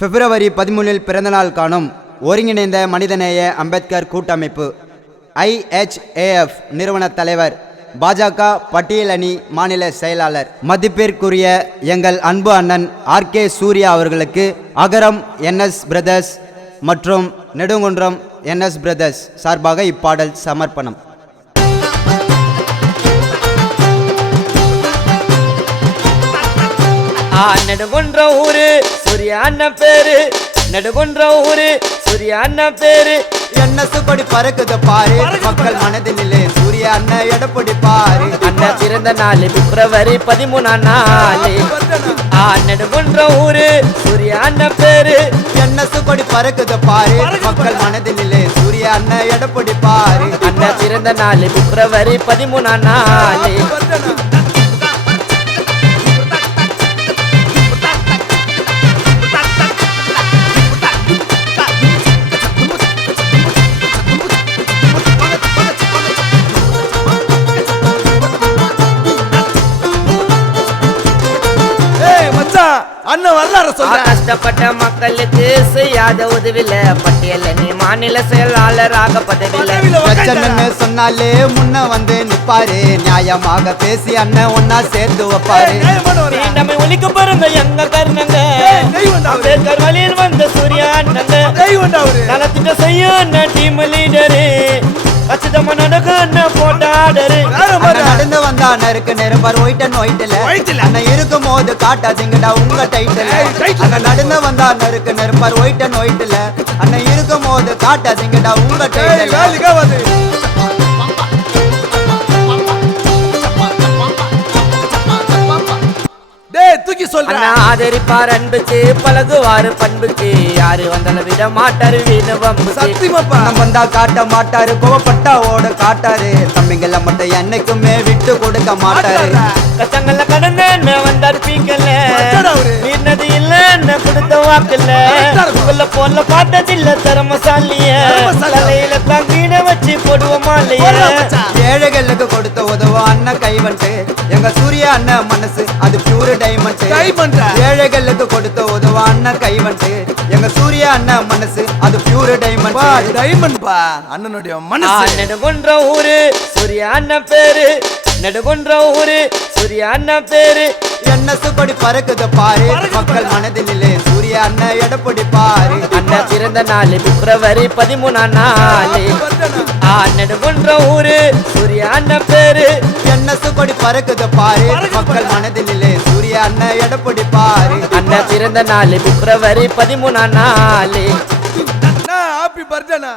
பிப்ரவரி பதிமூணில் பிறந்தநாள் காணும் ஒருங்கிணைந்த மனிதநேய அம்பேத்கர் கூட்டமைப்பு ஐஎச்ஏஎஃப் நிறுவன தலைவர் பாஜக பட்டியலணி மாநில செயலாளர். மதிப்பிற்குரிய எங்கள் அன்பு அண்ணன் ஆர்கே சூர்யா அவர்களுக்கு அகரம் என்எஸ் பிரதர்ஸ் மற்றும் நெடுங்குன்றம் என்எஸ் பிரதர்ஸ் சார்பாக இப்பாடல் சமர்ப்பணம். ஆ நெடுகுன்ற ஊரு சூரிய அண்ணன் பேரு. நெடுகுன்ற ஊரு சூரிய அண்ணன் பேரு. என்எஸ் கொடி பறக்குது பாரு? மக்கள் மனதிலே சூரிய அண்ணன் எடப்படி பாரு. அண்ணன் பிறந்த நாள் பிப்ரவரி பதிமூணாம் நாள். ஆ நெடுகுன்ற ஊரு சூரிய அண்ணன் பேரு. என்எஸ் கொடி பறக்குது பாரு? மக்கள் மனதிலே சூரிய அண்ணன் எடப்படி பாரு. அண்ணன் பிறந்த நாள் பிப்ரவரி பதிமூணாம் நாள். ஆ, சொல்றேன். கஷ்டப்பட்ட மக்களுக்கு செய்யாத உதவில பட்டியல நீ மாநில செயலாளராக பதவியில. சொன்னாலே முன்ன வந்து நிப்பாரு. நியாயமாக பேசி அண்ணன் ஒன்னா சேர்த்து வைப்பாரு. தீண்டமை ஒழிக்க பிறந்த எங்க கர்ணங்க. அம்பேத்கர் வழியில் வந்த சூர்யா அண்ணங்க. நலத்திட்ட செய்ய அண்ணன் டீம் லீடரு அண்ணன் போட்டாடரு நடந்து வந்தா நறுக்கு நெருப்பார் ஒயிட்டன் ஒயிட்ல ஒயிட்டுல. அண்ணன் இருக்கும் போது காட்டாதீங்கடா உங்க டைட்டில். அண்ணன் நடந்து வந்தா நறுக்கு நெருப்பார் ஒயிட்டன் ஒயிட்ல அண்ணன் இருக்கும் போது காட்டாதீங்கடா உங்க டைட்டில் சொல்றேன் ஆதரிப்பார் அன்புக்கு பழகுவாரு பண்புக்கு. யாரு வந்தாலும் விட மாட்டாரு வீணு சத்தியமாப்பா. அண்ணன் வந்தா காட்ட மாட்டாரு கோவப்பட்டா ஓட காட்டாரு. தம்பிங்கள மட்டும் என்னைக்குமே விட்டு கொடுக்க மாட்டாரு. கஷ்டங்கள்ல கடந்து வந்தாரு அவரு. மீறினது இல்ல என்ன கொடுத்த வாக்குல. மச்சான். உள்ள போல பார்த்ததில்ல திறமைசாலி. தலையில தாங்கீட வச்சு போடுவோமா இல்லையா. ஏழைகளுக்கு கொடுத்த அண்ணன் கைவன்ட்டு எங்க சூரிய அண்ணன் மனசு அது பியூர் டைமண்ட் ஆ? ஏழைகளுக்கு கொடுத்த உதவும் அண்ணன் கைவன்ட்டு எங்க சூரிய அண்ணன் மனசு அது பியூர் பா டைமண்ட் டைமண்ட் பா அண்ணனுடைய மனசு. நெடுகுன்ற ஊரு சூரிய அண்ணன் பேரு. நெடுகுன்ற ஊரு சூரிய அண்ணன் பேரு. என்எஸ் கொடி பறக்குது பாரு மக்கள் மனதிலே அண்ணன் எடப்படி பாரு. அண்ணன் பிறந்த நாள் பிப்ரவரி பதிமூணாம் நாள். ஆ நெடுகுன்ற ஊரு சூரிய அண்ணன் பேரு. என்எஸ் கொடி பறக்குது பாரு. மக்கள் மனதிலே சூரிய அண்ணன் எடப்படி பாரு. அண்ணன் பிறந்த நாள் பிப்ரவரி பதிமூணாம் நாள். ஹாப்பி பர்த்டேண்ணா